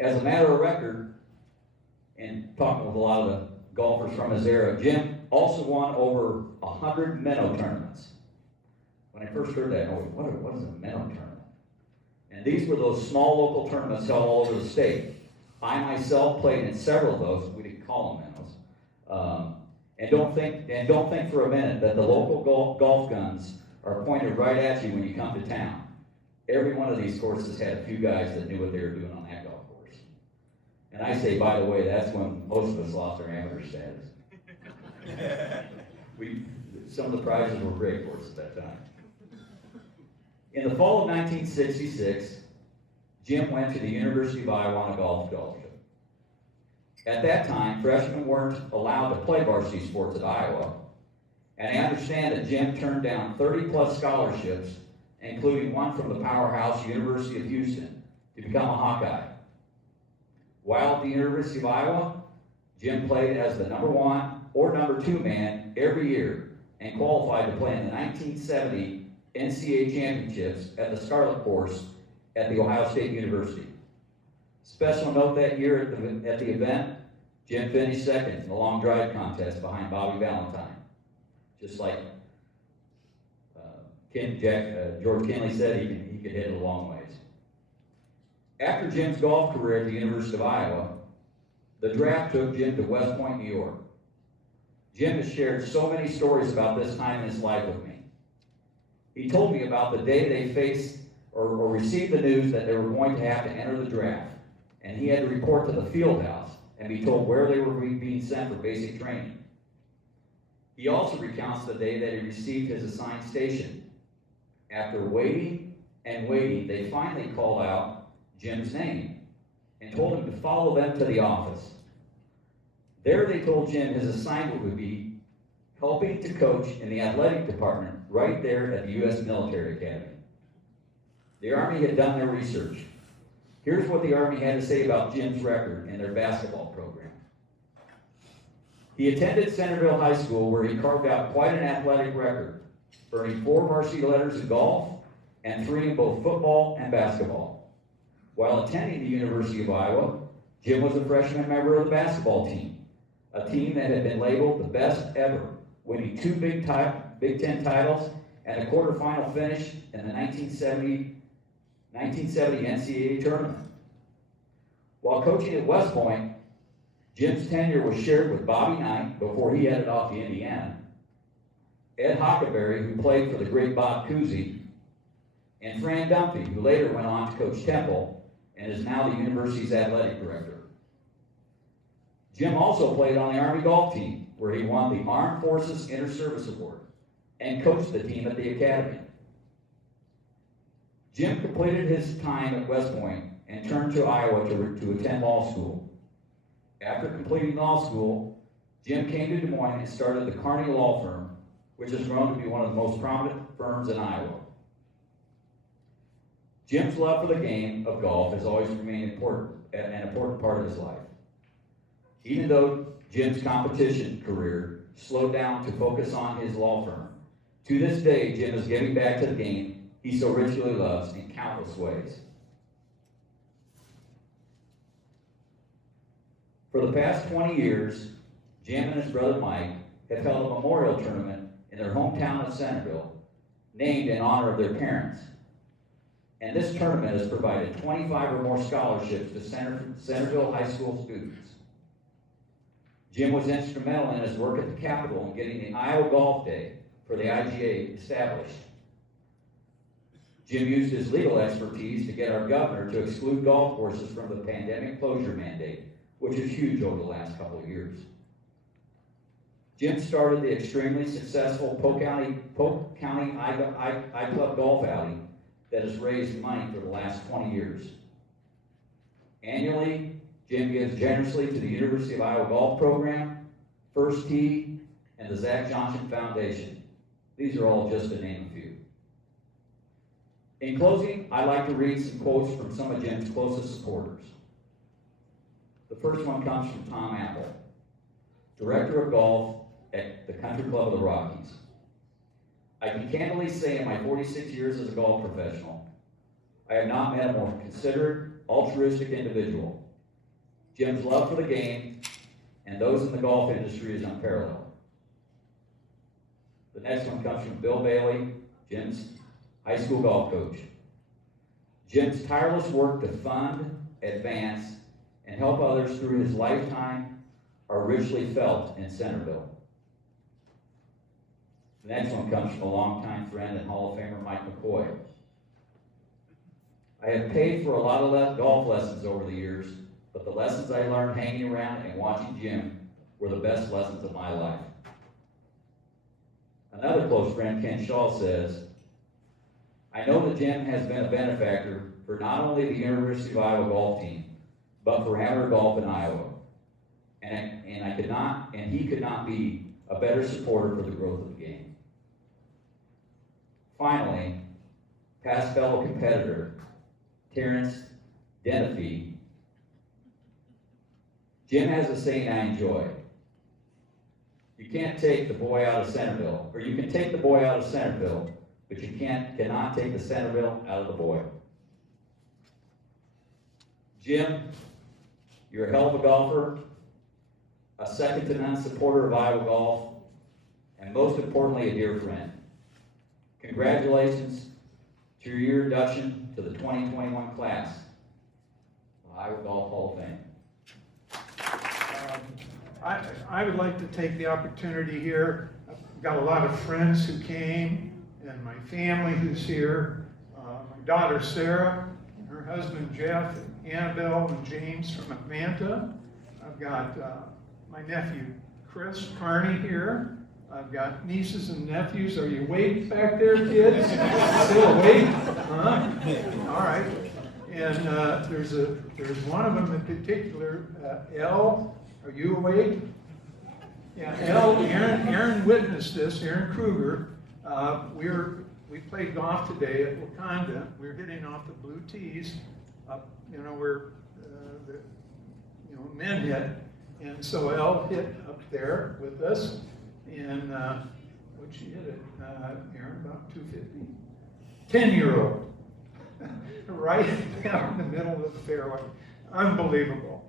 As a matter of record, and talking with a lot of the golfers from his era, Jim also won over 100 minnow tournaments. When I first heard that, I went, what is a minnow tournament? And these were those small local tournaments held all over the state. I myself played in several of those. We didn't call them minnows. And don't think for a minute that the local golf guns are pointed right at you when you come to town. Every one of these courses had a few guys that knew what they were doing on that golf course. And I say, by the way, that's when most of us lost our amateur status. Some of the prizes were great for us at that time. In the fall of 1966, Jim went to the University of Iowa on a golf scholarship. At that time, freshmen weren't allowed to play varsity sports at Iowa, and I understand that Jim turned down 30-plus scholarships, including one from the powerhouse University of Houston, to become a Hawkeye. While at the University of Iowa, Jim played as the number 1 or number 2 man every year and qualified to play in the 1970 NCAA championships at the Scarlet Course at the Ohio State University. Special note that year at the event, Jim finished second in the long drive contest behind Bobby Valentine. Just like George Kinley said, he could hit it a long ways. After Jim's golf career at the University of Iowa, the draft took Jim to West Point, New York. Jim has shared so many stories about this time in his life with me. He told me about the day they faced or received the news that they were going to have to enter the draft, and he had to report to the field house and be told where they were being sent for basic training. He also recounts the day that he received his assigned station. After waiting and waiting, they finally called out Jim's name and told him to follow them to the office. There they told Jim his assignment would be helping to coach in the athletic department right there at the U.S. Military Academy. The Army had done their research. Here's what the Army had to say about Jim's record in their basketball program. He attended Centerville High School, where he carved out quite an athletic record, earning 4 varsity letters in golf and 3 in both football and basketball. While attending the University of Iowa, Jim was a freshman member of the basketball team, a team that had been labeled the best ever, winning 2 Big Ten titles and a quarterfinal finish in the 1970 NCAA tournament. While coaching at West Point, Jim's tenure was shared with Bobby Knight before he headed off to Indiana, Ed Hockenberry, who played for the great Bob Cousy, and Fran Dunphy, who later went on to coach Temple and is now the university's athletic director. Jim also played on the Army golf team, where he won the Armed Forces Inter-Service Award and coached the team at the academy. Jim completed his time at West Point and turned to Iowa to attend law school. After completing law school, Jim came to Des Moines and started the Carney law firm, which has grown to be one of the most prominent firms in Iowa. Jim's love for the game of golf has always remained an important part of his life. Even though Jim's competition career slowed down to focus on his law firm, to this day, Jim is giving back to the game he so richly loves in countless ways. For the past 20 years, Jim and his brother Mike have held a memorial tournament in their hometown of Centerville, named in honor of their parents. And this tournament has provided 25 or more scholarships to Centerville High School students. Jim was instrumental in his work at the Capitol in getting the Iowa Golf Day for the IGA established. Jim used his legal expertise to get our governor to exclude golf courses from the pandemic closure mandate, which is huge over the last couple of years. Jim started the extremely successful Polk County I-Club Golf Alley that has raised money for the last 20 years. Annually, Jim gives generously to the University of Iowa Golf Program, First Tee, and the Zach Johnson Foundation. These are all just to name a few. In closing, I'd like to read some quotes from some of Jim's closest supporters. The first one comes from Tom Apple, Director of Golf at the Country Club of the Rockies. I can candidly say in my 46 years as a golf professional, I have not met a more considerate, altruistic individual. Jim's love for the game and those in the golf industry is unparalleled. The next one comes from Bill Bailey, Jim's high school golf coach. Jim's tireless work to fund, advance, and help others through his lifetime are richly felt in Centerville. The next one comes from a longtime friend and Hall of Famer Mike McCoy. I have paid for a lot of golf lessons over the years, but the lessons I learned hanging around and watching Jim were the best lessons of my life. Another close friend, Ken Shaw, says, I know that Jim has been a benefactor for not only the University of Iowa golf team, but for amateur golf in Iowa. And he could not be a better supporter for the growth of the game. Finally, past fellow competitor, Terrence Denifee. Jim has a saying I enjoy. You can't take the boy out of Centerville, or you can take the boy out of Centerville, but you cannot take the Centerville out of the boy. Jim, you're a hell of a golfer, a second-to-none supporter of Iowa golf, and most importantly, a dear friend. Congratulations to your induction to the 2021 class of the Iowa Golf Hall of Fame. I would like to take the opportunity here. I've got a lot of friends who came, and my family who's here. My daughter Sarah, and her husband Jeff, and Annabelle and James from Atlanta. I've got my nephew Chris Carney here. I've got nieces and nephews. Are you awake back there, kids? Still awake? Huh? All right. And there's one of them in particular, Elle. Are you awake? Yeah, Aaron witnessed this, Aaron Kruger. We played golf today at Wakanda. We were hitting off the blue tees up, where the men hit. And so Elle hit up there with us. And what'd she hit it? Aaron, about 250. 10-year-old. Right down the middle of the fairway. Unbelievable.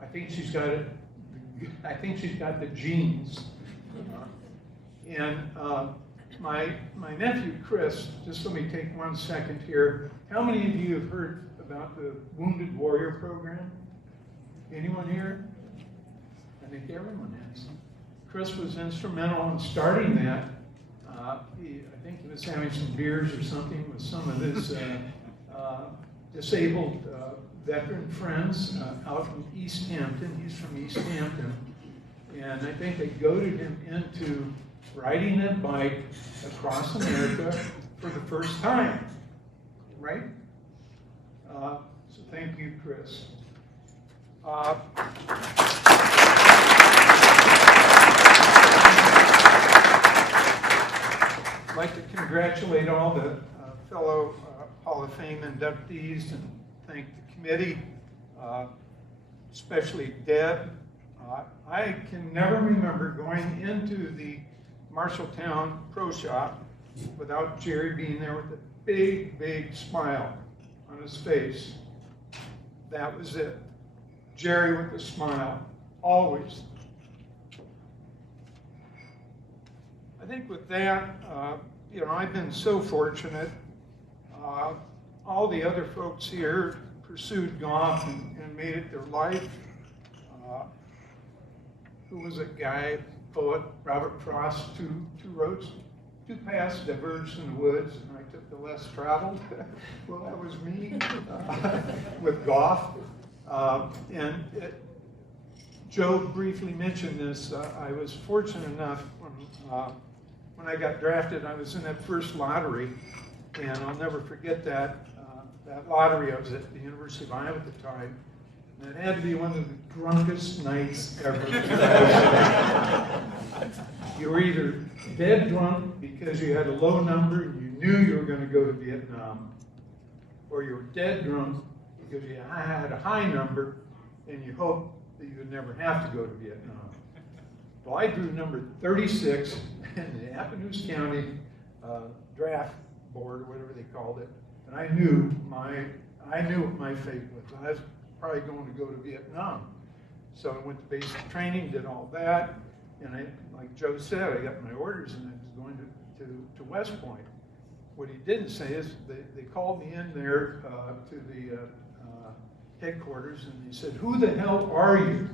I think she's got it. I think she's got the genes. And my nephew Chris, just let me take 1 second here. How many of you have heard about the Wounded Warrior program? Anyone here? I think everyone has. Chris was instrumental in starting that. I think he was having some beers or something with some of his disabled veteran friends out in East Hampton. He's from East Hampton. And I think they goaded him into riding a bike across America for the first time, right? So thank you, Chris. I'd like to congratulate all the fellow Hall of Fame inductees and thank the committee, especially Deb. I can never remember going into the Marshalltown Pro Shop without Jerry being there with a big, big smile on his face. That was it. Jerry with a smile, always. I think with that, I've been so fortunate. All the other folks here pursued golf and made it their life. Who was a guy, poet, Robert Frost, two paths diverged in the woods, and I took the less traveled. Well, that was me with golf. Joe briefly mentioned this. I was fortunate enough when I got drafted, I was in that first lottery, and I'll never forget that lottery. I was at the University of Iowa at the time, and it had to be one of the drunkest nights ever. You were either dead drunk because you had a low number and you knew you were going to go to Vietnam, or you were dead drunk because you had a high number and you hoped that you would never have to go to Vietnam. Well, I drew number 36 in the Appaloosa County draft board, or whatever they called it, and I knew what my fate was. probably going to go to Vietnam. So I went to basic training, did all that, and like Joe said, I got my orders and I was going to West Point. What he didn't say is they called me in there to the headquarters and they said, "Who the hell are you?"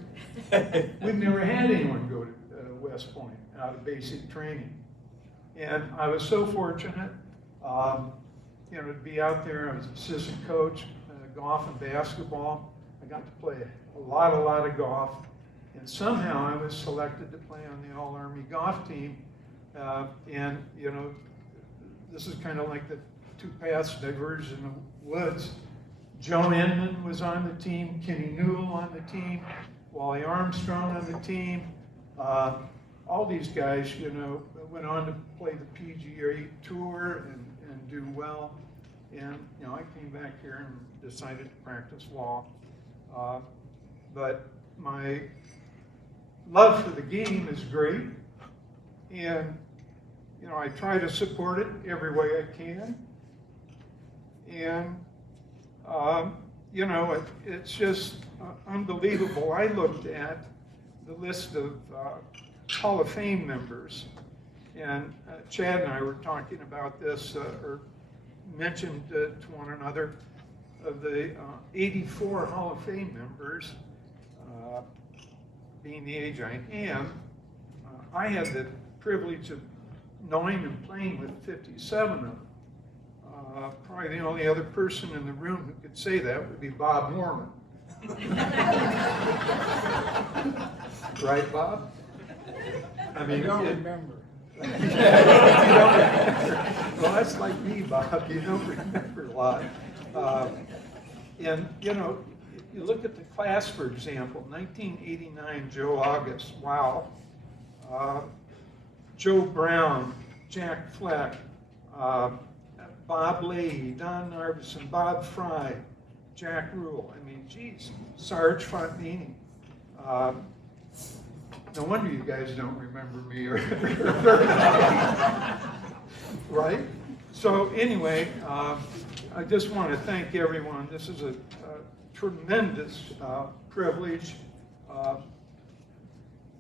We've never had anyone go to West Point out of basic training. And I was so fortunate, to be out there. I was assistant coach, golf and basketball. I got to play a lot of golf. And somehow I was selected to play on the All-Army golf team. This is kind of like the two paths diverged in the woods. Joe Inman was on the team, Kenny Newell on the team, Wally Armstrong on the team. All these guys, went on to play the PGA Tour and do well. And, I came back here and decided to practice law. But my love for the game is great. And, I try to support it every way I can. And, it's just unbelievable. I looked at the list of Hall of Fame members, and Chad and I were talking about this, or mentioned to one another, of the 84 Hall of Fame members, being the age I am. I had the privilege of knowing and playing with 57 of them. Probably the only other person in the room who could say that would be Bob Mormon. Right, Bob? I mean, I don't remember. You don't remember. Well, that's like me, Bob. You don't remember a lot. And, you look at the class, for example, 1989, Joe August, wow. Joe Brown, Jack Fleck, Bob Leahy, Don Narvison, Bob Fry, Jack Rule. I mean, geez, Sarge Fontini. No wonder you guys don't remember me, right? So anyway, I just want to thank everyone. This is a tremendous privilege.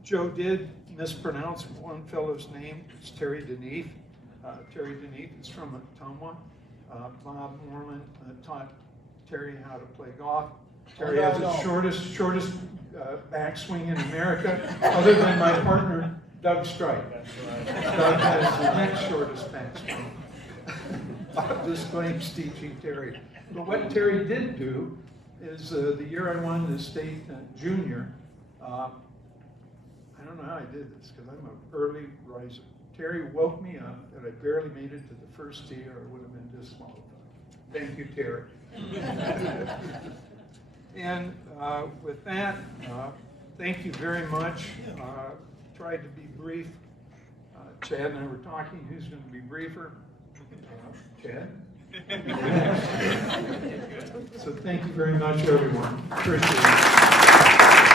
Joe did mispronounce one fellow's name. It's Terry Deneath. Terry Deneath is from Ottumwa. Bob Moreland taught Terry how to play golf. Terry has the shortest backswing in America, other than my partner, Doug Strike. That's right. Doug has the next shortest backswing. Bob disclaims teaching Terry. But what Terry did do is the year I won the state junior, I don't know how I did this because I'm an early riser. Terry woke me up and I barely made it to the first tee or I would have been disqualified. Thank you, Terry. And with that, thank you very much. Tried to be brief. Chad and I were talking, who's going to be briefer? Chad? So thank you very much, everyone. Appreciate it.